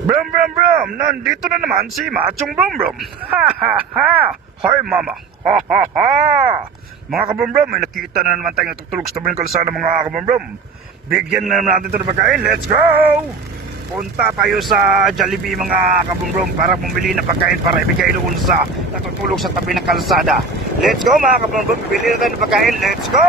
Brum brum brum! Nandito na naman si Machong Brum Brum! Ha ha ha! Hi mama! Ha ha ha! Mga kabrum brum, may nakita na naman tayong tutulog sa tabi ng kalsada mga kabrum brum. Bigyan na naman natin ito ng pagkain. Let's go! Punta tayo sa Jollibee mga kabrum brum para bumili ng pagkain para ibigay doon sa natutulog sa tabi ng kalsada. Let's go mga kabrum brum! Bibili na tayo ng pagkain. Let's go!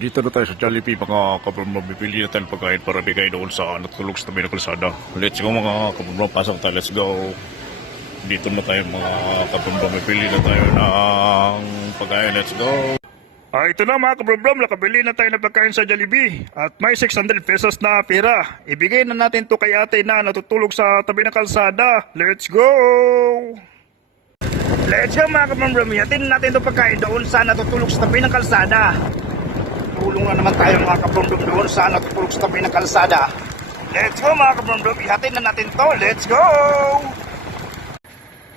Dito na tayo sa Jollibee mga kabrum, bibili na tayo ng pagkain para bigay doon sa natulog sa tabi ng kalsada. Let's go mga kabrum, pasok tayo, let's go. Dito na tayo mga kabrum, bibili na tayo ng pagkain, let's go. Ito na mga kabrum, nakabili na tayo ng pagkain sa Jollibee at may 600 pesos na pera. Ibigay na natin to kay ate na natutulog sa tabi ng kalsada. Let's go! Let's go mga kabrum, yatin natin itong pagkain doon sa natutulog sa tabi ng kalsada. Tulong na naman tayo mga kabrum doon sa natutulog sa tabi ng kalsada. Let's go mga kabrum, ihatid na natin to. Let's go!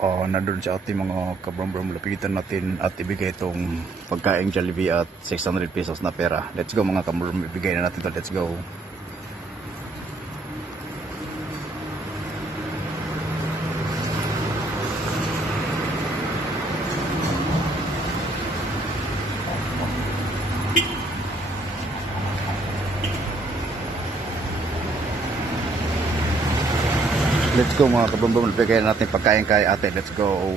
Nandun sa ating mga kabrum, lapitan natin at ibigay itong pagkain Jollibee at 600 pesos na pera. Let's go mga kabrum, ibigay na natin to. Let's go! Let's go mga kabrum, bigyan natin pagkain kay ate. Let's go.